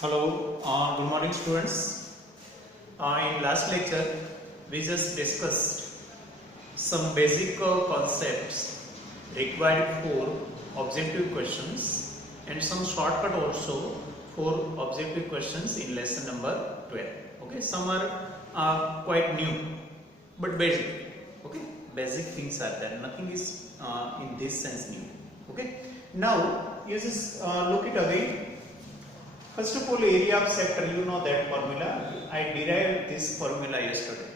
Hello, good morning students. In last lecture, we just discussed some basic concepts required for objective questions and some shortcut also for objective questions in lesson number 12. Okay, some are quite new but basic. Okay, basic things are there. Nothing is in this sense new. Okay, now you just look it again. First of all, area of sector, you know that formula. I derived this formula yesterday.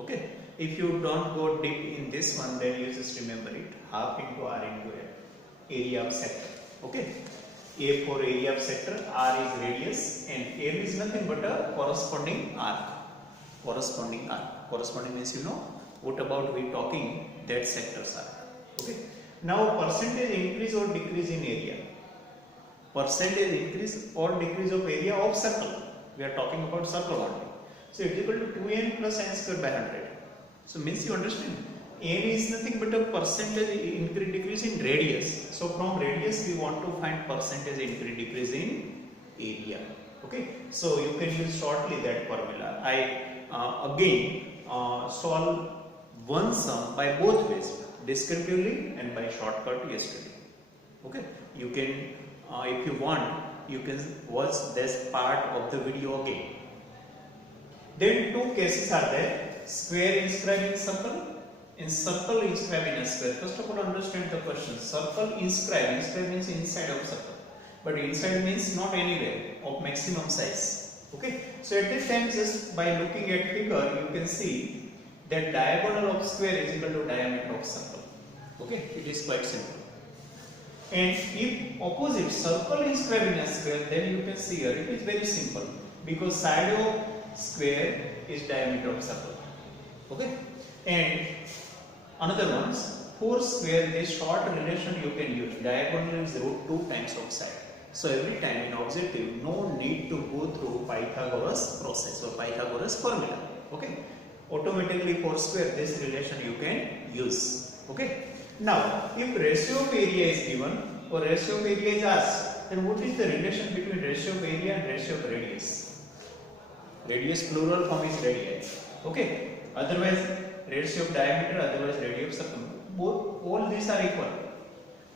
Okay. If you don't go deep in this one, then you just remember it. Half into R into L. Area of sector. Okay. A for area of sector, R is radius, and L is nothing but a corresponding arc. Corresponding arc. Corresponding means you know what about we talking that sectors are. Okay. Now percentage increase or decrease in area. Percentage increase or decrease of area of circle. We are talking about circle only. So it is equal to 2n plus n square by 100. So means you understand. N is nothing but a percentage increase decrease in radius. So from radius we want to find percentage increase decrease in area. Okay. So you can use shortly that formula. I again solve one sum by both ways, descriptively and by shortcut yesterday. Okay. You can if you want, you can watch this part of the video again. Then two cases are there: square inscribed in circle, and circle inscribed in a square. First of all, understand the question. Circle inscribed means inside of circle, but inside means not anywhere of maximum size. Okay. So at this time, just by looking at figure, you can see that diagonal of square is equal to diameter of circle. Okay. It is quite simple. And if opposite circle is inscribed in a square, then you can see here it is very simple because side of square is diameter of circle. Okay. And another ones, for square, this short relation you can use. Diagonal is root 2 times of side. So every time in objective, no need to go through Pythagoras process or Pythagoras formula. Okay. Automatically for square, this relation you can use. Okay. Now, if ratio of area is given or ratio of area is asked, then what is the relation between ratio of area and ratio of radius? Radius plural form is radii. Okay. Otherwise, ratio of diameter, otherwise ratio of circle. Both, all these are equal.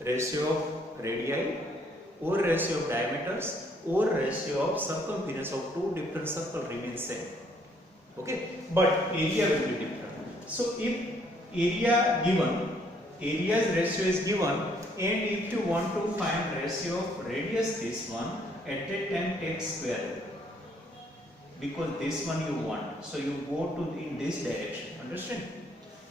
Ratio of radii or ratio of diameters or ratio of circumference of two different circles remains same. Okay. But area will be different. So, if area given, area's ratio is given, and if you want to find ratio of radius, this one, at that time take square because this one you want. So you go to in this direction. Understand?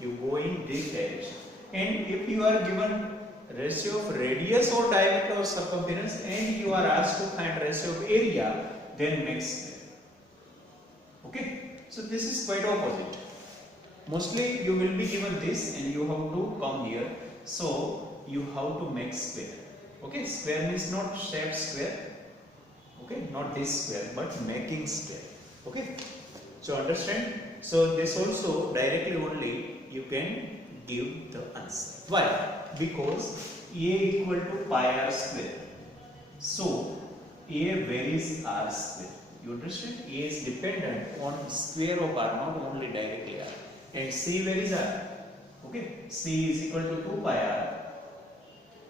You go in this direction. And if you are given ratio of radius or diameter or circumference, and you are asked to find ratio of area, then make square. Okay? So this is quite opposite. Mostly you will be given this and you have to come here. So you have to make square. Okay, square means not shape square. Okay, not this square but making square. Okay, so understand. So this also directly only you can give the answer. Why? Because A equal to pi r square. So A varies r square. You understand? A is dependent on square of r, not only directly r. And C where is R? Okay, C is equal to 2 pi R.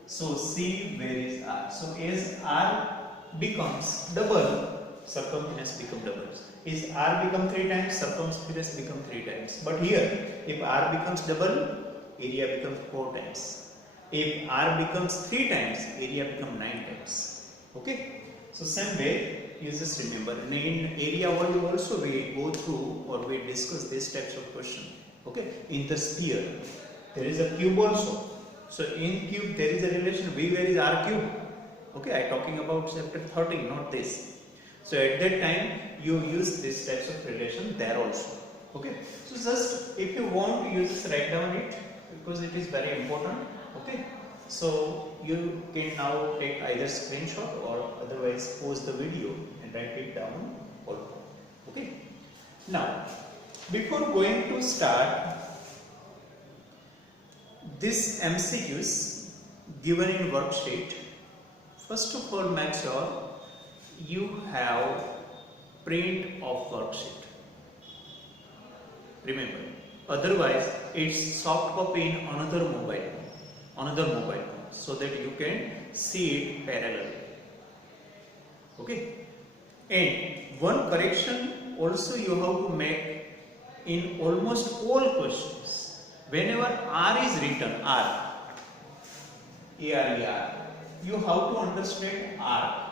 So C where is R? So as R becomes double, circumference become double. Is R become 3 times, circumference become 3 times. But here, if R becomes double, area becomes 4 times. If R becomes 3 times, area becomes 9 times. Okay? So same way, you just remember, in area volume also we go through or we discuss these types of question. Okay, in the sphere there is a cube also. So in cube there is a relation V where is R cube. Okay, I talking about chapter 13, not this. So at that time you use this types of relation there also. Okay, so just if you want, you just write down it because it is very important. Okay. So you can now take either screenshot or otherwise pause the video and write it down also. Okay. Now, before going to start this MCQs given in worksheet, first of all make sure you have print of worksheet. Remember, otherwise it's soft copy in another mobile phone, so that you can see it parallel. Okay, and one correction also you have to make in almost all questions. Whenever R is written, A-R-E-R, you have to understand R.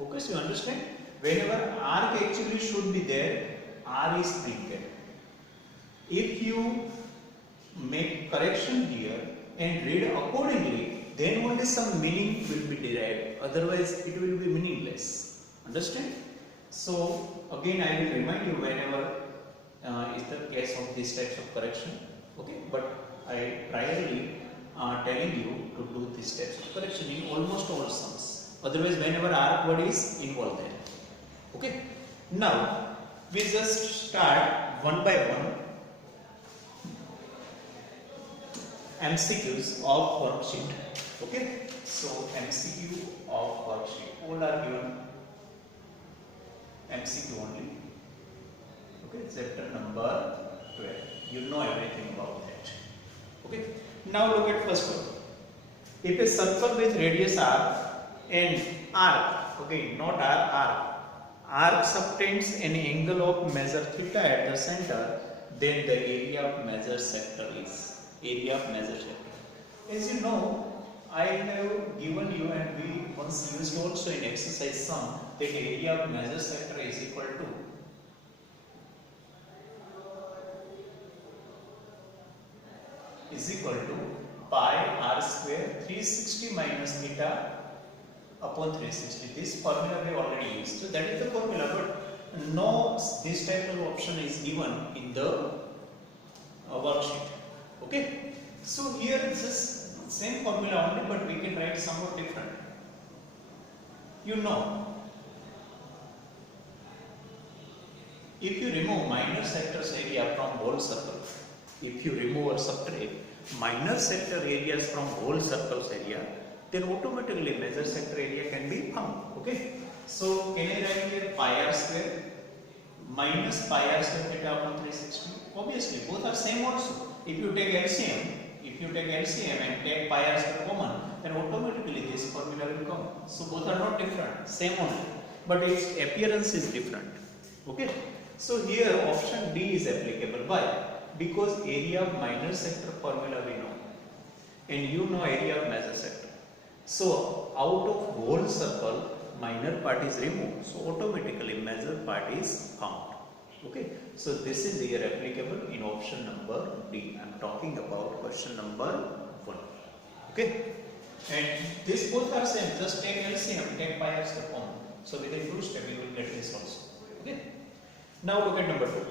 Okay, so you understand? Whenever R actually should be there, R is printed. If you make correction here and read accordingly, then only some meaning will be derived. Otherwise, it will be meaningless. Understand? So, again, I will remind you whenever is the case of these types of correction. Okay, but I priorly telling you to do these types of correction in almost all sums. Otherwise, whenever R word is involved there. Okay. Now, we just start one by one MCQs of worksheet. Okay. So, MCQ of worksheet. All are given MCQ only. Okay. Chapter number 12. You know everything about that. Okay. Now look at first one. If a circle with radius r and arc, okay, not arc subtends an angle of measure theta at the center, then the area of measure sector is As you know, I have given you and we once used also in exercise sum that area of measure sector is equal to pi r square 360 minus theta upon 360. This formula we already used. So that is the formula, but no this type of option is given in the worksheet. Okay. So here it is same formula only, but we can write somewhat different. You know, if you remove minor sectors area from whole circle, if you remove or subtract minor sector areas from whole circles area, then automatically measure sector area can be found. Okay. So can I write here pi r square minus pi r square theta upon 360? Obviously both are same also. If you take LCM and take pi r square common, then automatically this formula will come. So both are not different, same only, but its appearance is different. Okay. So here option D is applicable. Why? Because area of minor sector formula we know, and you know area of major sector. So out of whole circle, minor part is removed, so automatically major part is found. Okay, so this is here applicable in option number D. I am talking about question number 1. Okay, and these both are same. Just take LCM, take pi r square common. So within 2 steps you will get this also. Okay. Now look at number 2.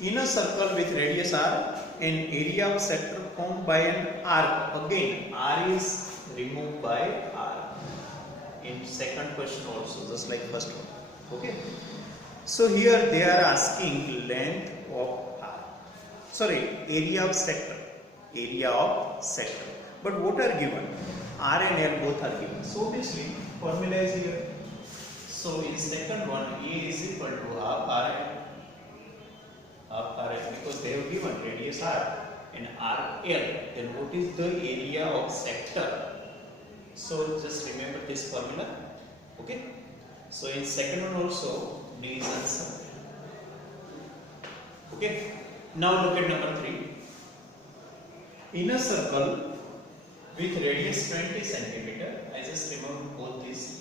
In a circle with radius r and area of sector formed by an arc. Again, r is removed by r. In second question also, just like first one. Okay. So here they are asking length of r. Sorry, area of sector. But what are given? R and L both are given. So obviously formula is here. So in second one, A is equal to half r because they have given radius r and r L. Then what is the area of sector? So just remember this formula. Okay. So in second one also D is answer. Okay. Now look at number 3. In a circle with radius 20 centimeter, I just remove both these.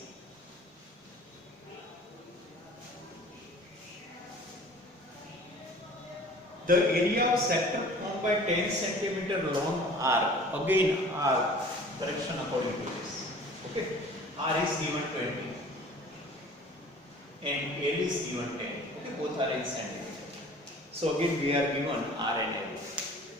The area of sector formed by 10 centimeter long arc. Again, arc correction according to this. Okay, R is given 20 and L is given 10. Okay, both are in centimeter. So again, we are given R and L.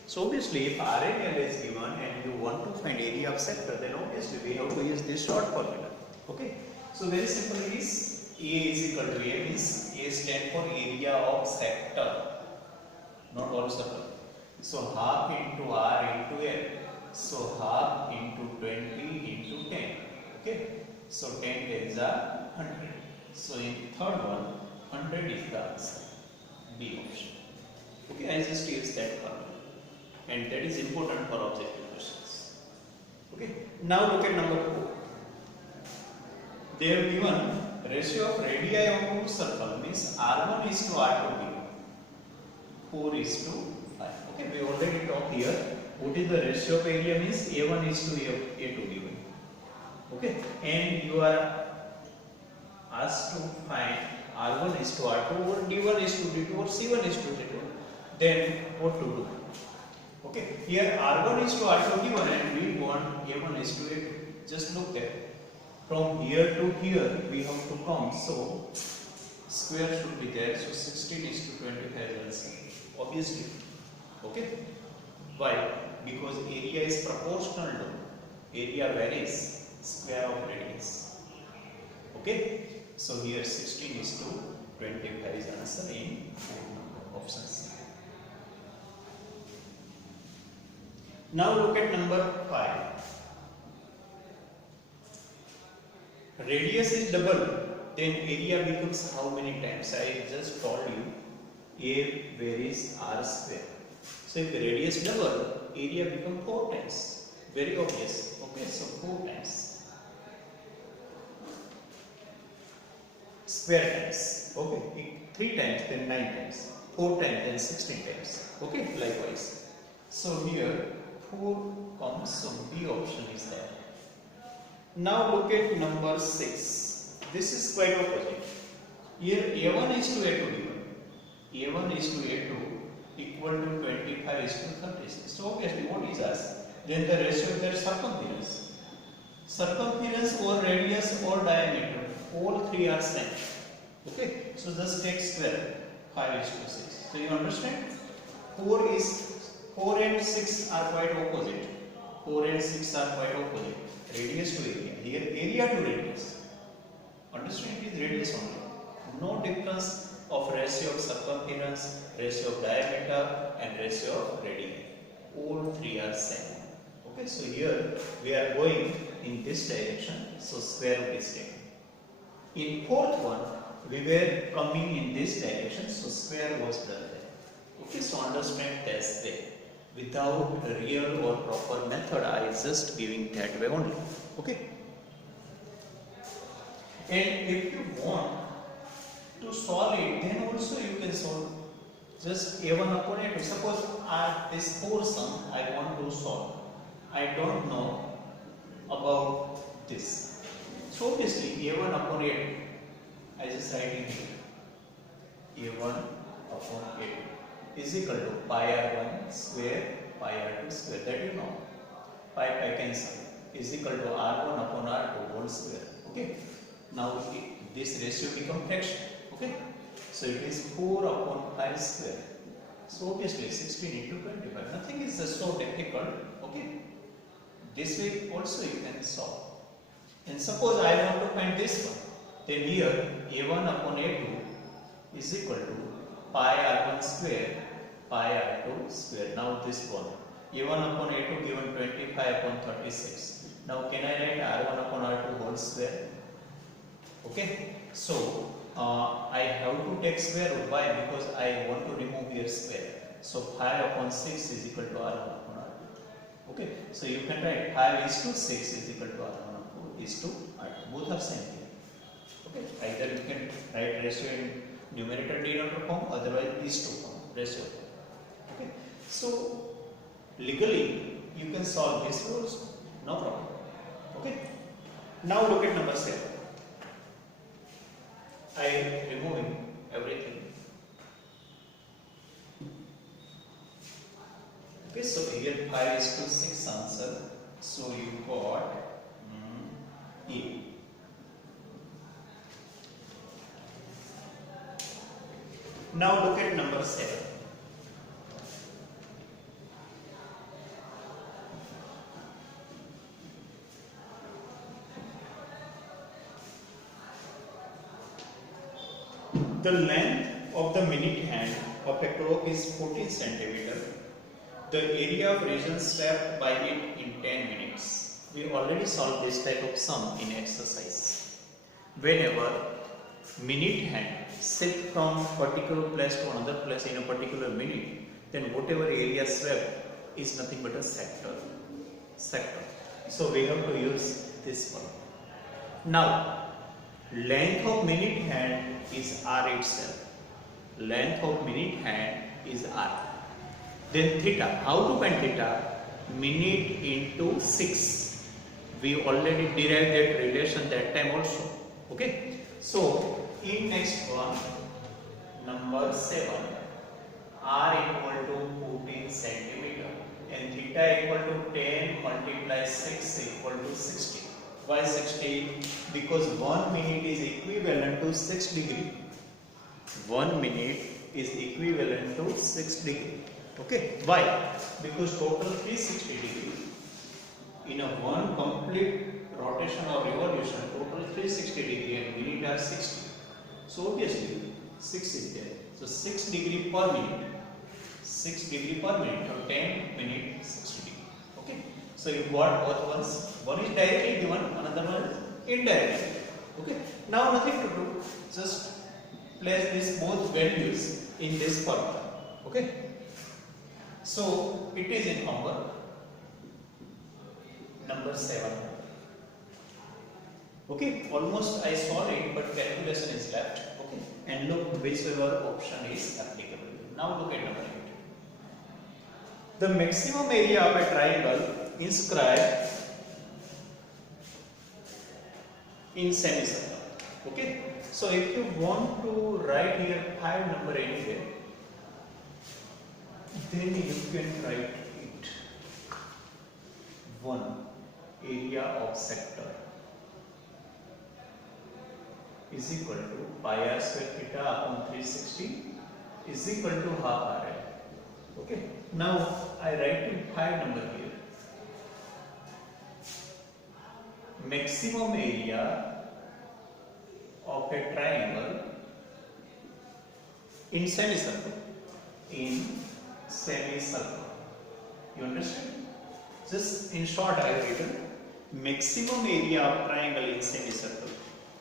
So obviously, if R and L is given and you want to find area of sector, then obviously we have to use this short formula. Okay, so very simple is A is equal to A means A stand for area of sector. Not all circle. So half into R into L. So half into 20 into 10. Okay. So 10 tens are 100. So in third one, 100 is the answer. B option. Okay, I just use that formula. And that is important for objective questions. Okay, now look at number 4. They have given ratio of radii of two circle means R1 is to R2 given. 4 is to 5. Okay, we already talked here. What is the ratio of area means A1 is to A2 given. Okay, and you are asked to find R1 is to R2 or D1 is to D2 or C1 is to D2. Then what to do? Okay, here R1 is to R2 given and we want A1 is to A2. Just look there. From here to here we have to come. So square should be there. So 16 is to 25 also. Obviously. Okay. Why? Because area is proportional to area varies square of radius. Okay. So here 16 is to 25 is answer in options. Now look at number 5. Radius is double, then area becomes how many times? I just told you A varies R square. So if the radius double, area becomes 4 times. Very obvious. Okay, so 4 times. Square times. Okay, 3 times, then 9 times. 4 times, then 16 times. Okay, likewise. So here 4 comes, so B option is there. Now look at number 6. This is quite opposite. Here A1 is to A2 given. A1 is to A2 equal to 25 is to 36. So obviously what is asked? Then the ratio of their circumference. Circumference or radius or diameter. All three are same. Okay. So just take square. 5 is to 6. So you understand? 4 and 6 are quite opposite. 4 and 6 are quite opposite. Radius to area. Here area to radius. Understand, it is radius only. No difference of ratio of circumference, ratio of diameter and ratio of radii. All three are same. Okay, so here we are going in this direction, so square root is taken. In fourth one, we were coming in this direction, so square was done there. Okay, so understand that's there. Without a real or proper method, I is just giving that way only. Okay. And if you want to solve it, then also you can solve just A1 upon A2. Suppose this portion I want to solve. I don't know about this. So obviously A1 upon A2. I just write in here. A1 upon A2 is equal to pi r1 square pi r2 square, that you know. Pi cancel is equal to r1 upon r2 whole square. Okay. Now this ratio become fraction. Okay. So it is 4 upon 5 square. So obviously 16 into 25. Nothing is so difficult. Okay. This way also you can solve. And suppose I want to find this one. Then here a1 upon a2 is equal to pi r1 square pi r2 square. Now this one. a1 upon a2 given 25 upon 36. Now can I write r1 upon r2 whole square? Okay. So I have to take square root. Why? Because I want to remove here square. So 5 upon 6 is equal to r1 upon r2. Okay. So you can write 5 is to 6 is equal to r1 upon is to r2. Both are same here. Okay. Either you can write ratio in numerator denominator form, otherwise is to form ratio. Okay. So legally you can solve this also. No problem. Okay. Now look at number 7. I am removing everything. Okay, so here 5 is to 6 answer. So you got A. Now look at number 7. The length of the minute hand of a clock is 14 centimeter. The area of region swept by it in 10 minutes. we already solved this type of sum in exercise. Whenever minute hand shift from particular place to another place in a particular minute, then whatever area swept is nothing but a sector. So we have to use this one. Now, length of minute hand is r itself. Length of minute hand is r. Then theta. How to find theta? Minute into 6. We already derived that relation that time also. Okay. So in next one, number 7, r equal to 14 centimeter and theta equal to 10 multiplied 6 equal to 60. Why 60? Because 1 minute is equivalent to 6 degree. 1 minute is equivalent to 6 degree. Okay. Why? Because total 360 degree. In a one complete rotation or revolution, total 360 degree and minute are 60. So obviously 6 is there. So 6 degree per minute. 6 degree per minute. So 10 minute 60 degree. Okay. So you got both ones. One is directly given, another one is indirectly. Okay. Now nothing to do. Just place these both values in this formula. Okay. So it is in number 7. Okay, almost I solved it, but calculation is left. Okay, and look whichever option is applicable. Now look at number 8. The maximum area of a triangle inscribed in semicircle. Okay, so if you want to write here 5 number anywhere, then you can write it 1 area of sector is equal to pi r square theta upon 360 is equal to half r. Okay. Now I write in 5 number here. Maximum area of a triangle in semicircle. You understand? Just in short, I have written maximum area of triangle in semicircle.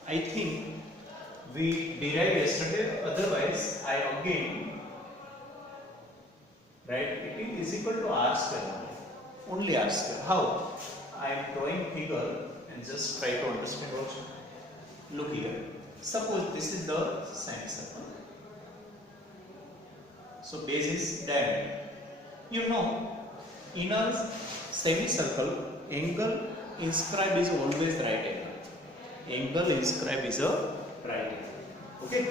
I think we derived yesterday, otherwise I again write it is equal to r square only r square. How? I am drawing figure and just try to understand also. Look here. Suppose this is the semicircle. So base is diameter. You know, in a semicircle, angle inscribed is always right angle. Angle inscribed is a right angle. Okay.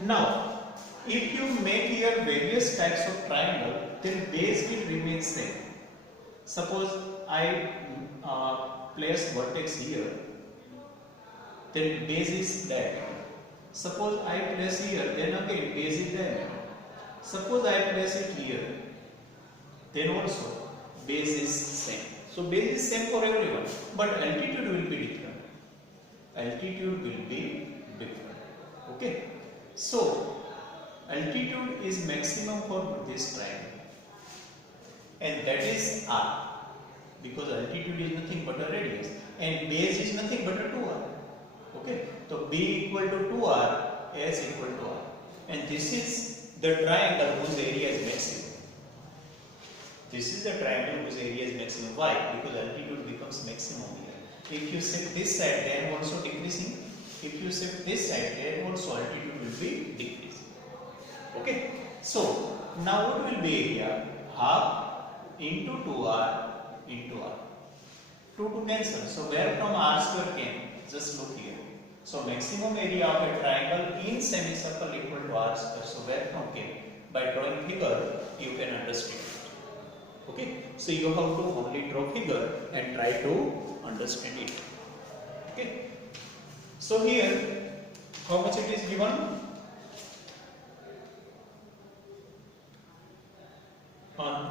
Now, if you make here various types of triangle, then base will remain same. Suppose I place vertex here, then base is diameter. Suppose I place here, then again base is diameter. Suppose I place it here, then also base is same. So base is same for everyone, but altitude will be different. Altitude will be different. Okay. So altitude is maximum for this triangle, and that is r, because altitude is nothing but a radius, and base is nothing but a 2r. Okay. So b equal to 2r, s equal to r, and this is the triangle whose area is maximum. This is the triangle whose area is maximum. Why? Because altitude becomes maximum here. If you shift this side, then also decreasing. If you shift this side, then also altitude will be decreasing. Okay. So now what will be area? Half into 2r into r. 2 to cancel. So where from r square came? Just look here. So maximum area of a triangle in semicircle equal to r square. So where from came? By drawing figure, you can understand it. Okay. So you have to only draw figure and try to understand it. Okay. So here, how much it is given?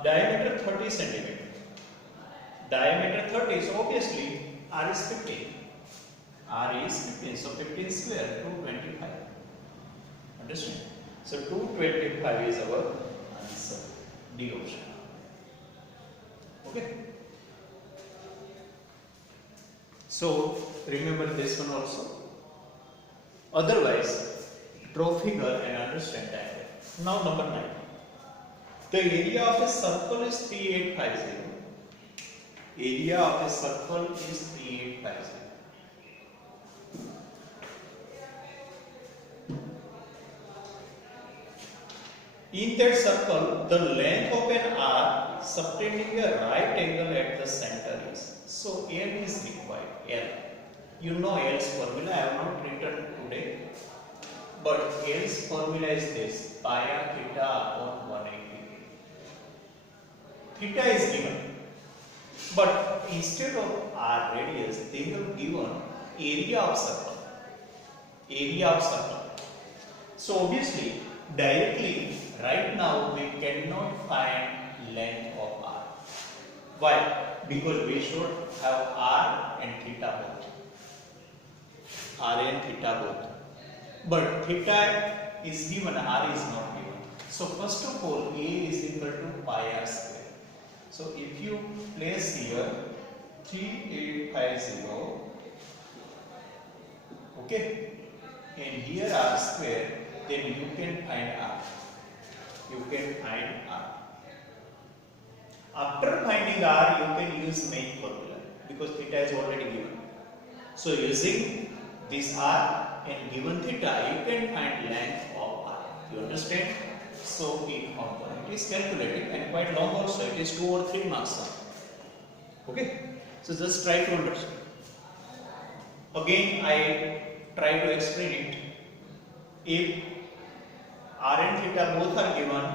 Diameter 30 centimeter. Diameter 30. So obviously r is 15. R is 15, so 15 square, 225. Understand? So 225 is our answer, D option. Okay? So remember this one also. Otherwise, draw figure and understand diagram. Now number 9. The area of a circle is 3850. Area of a circle is 3850. In that circle, the length of an arc subtending a right angle at the center is. So L is required. L. You know L's formula. I have not written today. But L's formula is this. Pi r theta upon 180. Theta is given. But instead of r radius, they have given area of circle. Area of circle. So obviously, directly, right now we cannot find length of r. Why? Because we should have r and theta both. R and theta both. But theta is given, r is not given. So first of all, a is equal to pi r square. So if you place here 3850, okay, and here r square, then you can find r. You can find r. After finding r, you can use main formula because theta is already given. So using this r and given theta, you can find length of r. You understand? So it is calculated and quite long also. It is 2 or 3 marks. Okay? So just try to understand. Again, I try to explain it. If r and theta both are given,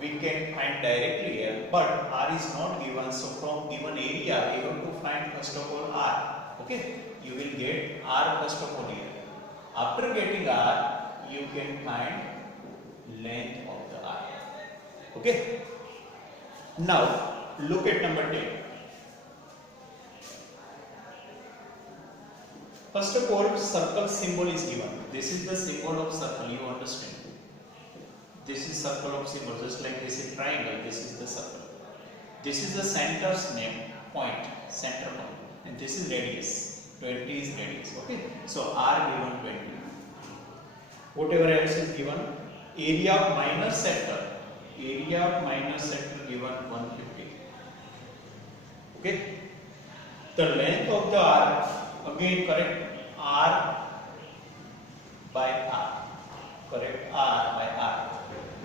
we can find directly here, but r is not given, so from given area we have to find first of all r. Okay, you will get r first of all here. After getting r, you can find length of the r. Okay, now look at number 10. First of all, circle symbol is given. This is the symbol of circle, you understand. This is circle of symbol, just like this is triangle, this is the circle. This is the center's name, point, center point. And this is radius, 20 is radius, okay. So r given 20. Whatever else is given, area of minor sector given 150. Okay. The length of the arc, again correct r by r. Correct r by r.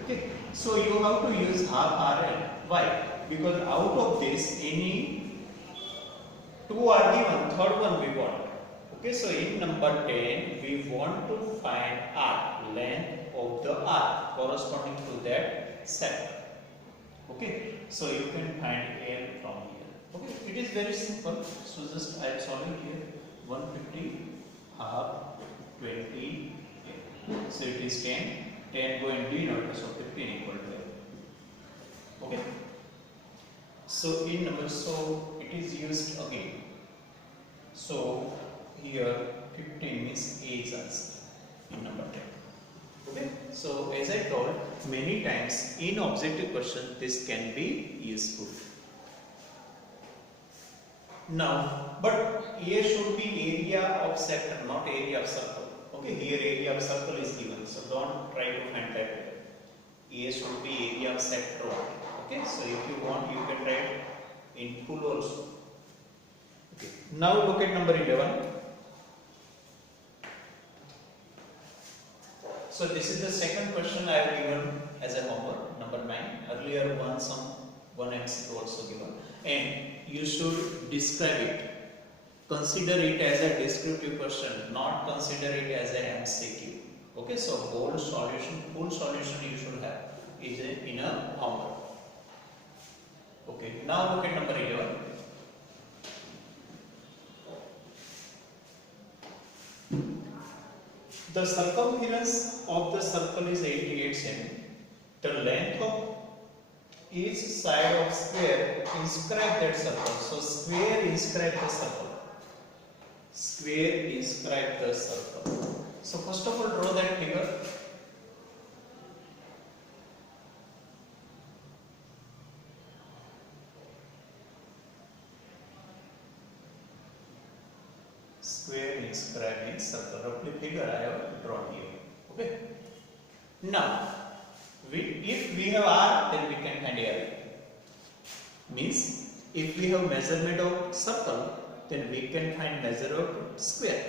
Okay. So you have to use half RL. Why? Because out of this, any 2 are given, third one we want. Okay. So in number 10, we want to find r, length of the arc corresponding to that sector. Okay. So you can find L from here. Okay. It is very simple. So just I am solving here. 150 half 20. So it is 10. 10 go in denominator, so 15 equal to 8. Okay. So in number, so it is used again. So here 15 means A is answer in number 10. Okay. So as I told many times in objective question, this can be useful. Now, but A should be area of sector, not area of circle. Okay, here area of circle is given, so don't try to find that. A should be area of sector. Okay, so if you want, you can write in full also. Okay. Now look at number 11. So this is the second question I have given as a homework, number 9. Earlier one MCQ also given, and you should describe it. Consider it as a descriptive question, not consider it as an MCQ. Okay, so whole solution, full solution you should have is in a homework. Okay, now look at number 11. The circumference of the circle is 88 cm. The length of each side of square, inscribe that circle. So square, inscribe the circle. Square, inscribe the circle. So first of all, draw that figure. Square inscribed in circle. Roughly figure I have drawn here. Okay. Now, if we have R, then we can find area. Means, if we have measurement of circle, then we can find measure of square.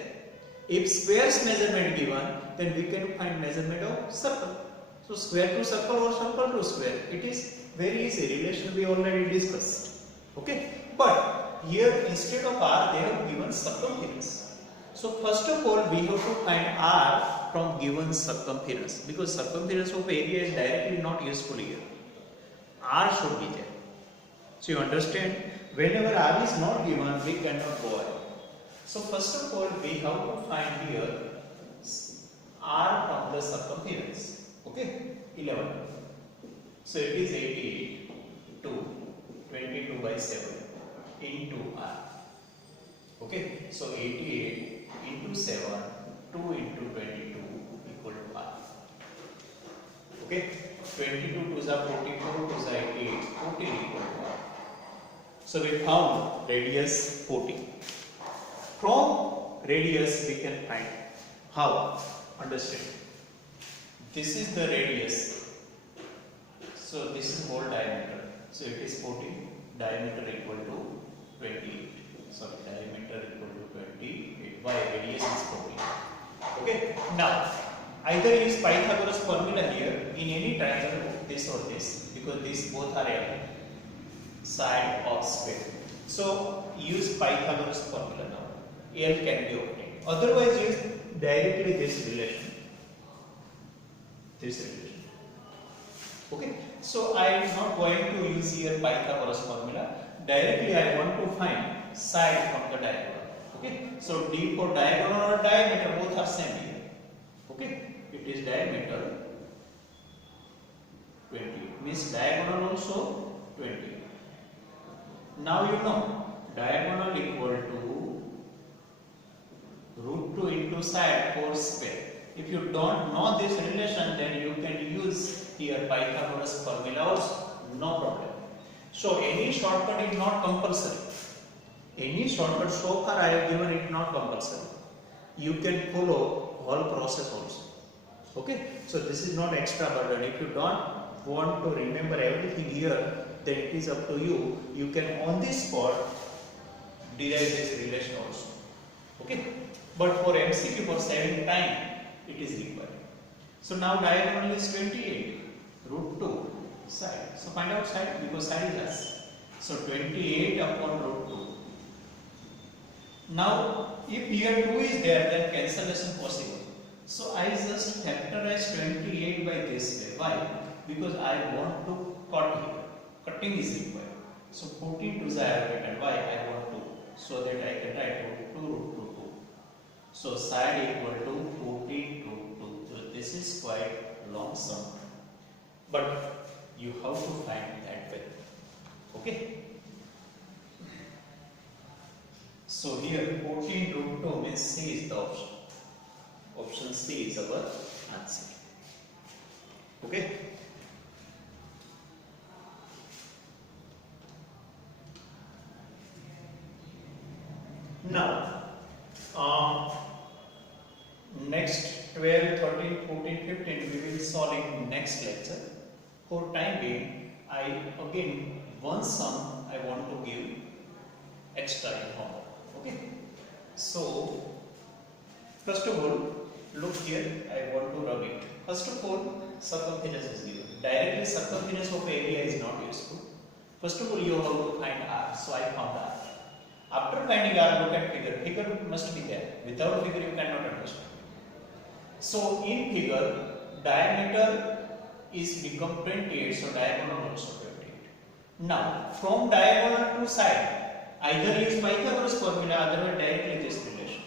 If square's measurement given, then we can find measurement of circle. So square to circle or circle to square. It is very easy relation we already discussed. Okay. But here instead of R, they have given circumference. So first of all, we have to find R from given circumference, because circumference of area is directly not useful here. R should be there. So you understand, whenever R is not given, we cannot go ahead. So first of all, we have to find here R from the circumference. Okay, 11. So it is 88 to 22 by 7 into R. Okay, so 88 into 7, 2 into 22 equal to R. Okay, 22 to the 44 to the 88, 14 equal to R. So we found radius 14. From radius we can find how? Understand. This is the radius. So this is whole diameter. So it is 14. Diameter equal to 28. So diameter equal to 28. Why? Radius is 14. Okay. Now, either use Pythagoras formula here in any triangle, this or this, because these both are a side of square. So use Pythagoras formula now. L can be obtained. Otherwise, use directly this relation. This relation. Okay. So I am not going to use here Pythagoras formula. Directly I want to find side from the diagonal. Okay. So D for diagonal or diameter both are same here. Okay. It is diameter 20. Means diagonal also 20. Now you know diagonal equal to root 2 into side 4 square. If you don't know this relation, then you can use here Pythagoras formula also, no problem. So any shortcut is not compulsory. Any shortcut so far I have given it not compulsory. You can follow whole process also. Okay, so this is not extra burden. If you don't want to remember everything here, then it is up to you. You can on this spot derive this relation also. Okay, but for MCQ, for saving time, it is required. So now diagonal is 28, root 2 side. So find out side, because side is us. So 28 upon root 2. Now if here 2 is there, then cancellation possible. So I just factorize 28 by this way. Why? Because I want to cut here. Cutting is required. So 14 to the I have written. Why? I want to. So that I can write 2 root 2 2. So side equal to 14 root 2. So this is quite long sum. But you have to find that way. Okay? So here 14 root 2 means C is the option. Option C is our answer. Okay? Now, next 12, 13, 14, 15 we will solve in next lecture. For time being, I again one sum I want to give extra in homework. Okay? So, first of all, look here, I want to rub it. First of all, circumference is given. Directly circumference of area is not useful. First of all, you have to find R. So I found R. After finding R, look at figure. Figure must be there. Without figure, you cannot understand. So in figure, diameter is become 28, so diagonal also 28. Now, from diagonal to side, either use Pythagoras formula, otherwise directly this relation.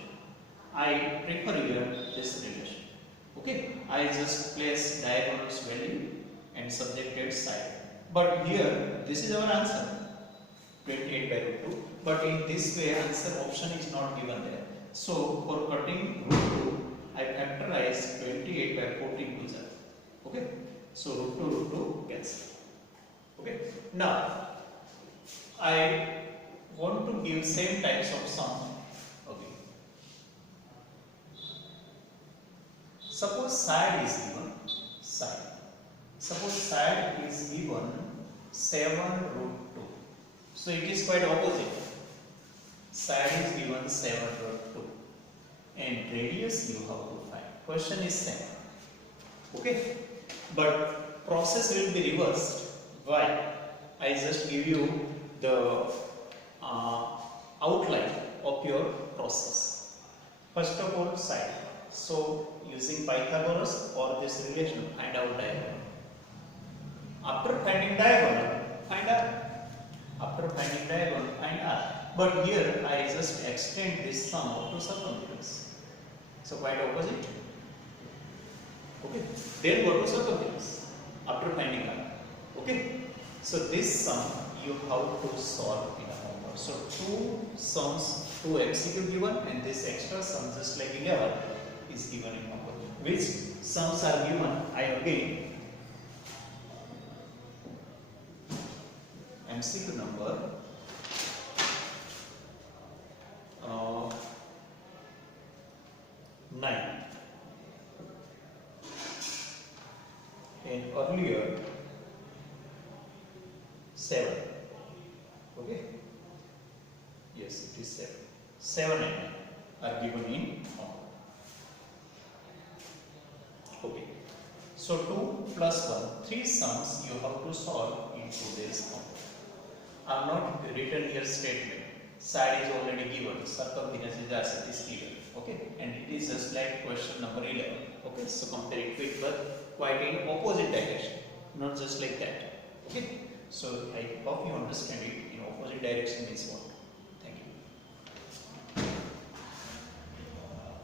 I prefer here this relation. Okay, I just place diagonal's value and subjected side. But here, this is our answer, 28 by root 2. But in this way, answer option is not given there. So for cutting root 2, I factorize 28 by 14 to the. Okay, so root 2 cancel. Okay, now I want to give same types of sum. Okay, Suppose side is given, side. Suppose side is given 7 root 2. So it is quite opposite. Side is given 7 root 2. And radius you have to find. Question is same. Okay. But process will be reversed. Why? I just give you the outline of your process. First of all, side. So using Pythagoras or this relation, find out diagonal. After finding diagonal, find R. After finding diagonal, find R. But here I just extend this sum to circumference. So quite opposite. Okay. Then go to circumference after finding R. Okay. So this sum you have to solve in a homework. So two sums, two MCQ given, and this extra sum just like 11 is given in homework. Which sums are given? I again MCQ number 9. And earlier 7. Okay? Yes, it is 7. 7 and 9 are given in homework. Okay. So 2 plus 1, 3 sums you have to solve in today's homework. I have not written here statement. Side is already given. Circumference is as it is given. Okay? And it is just like question number 11. Okay? So compare it with but quite in opposite direction. Not just like that. Okay? So I hope you understand it. In opposite direction means what?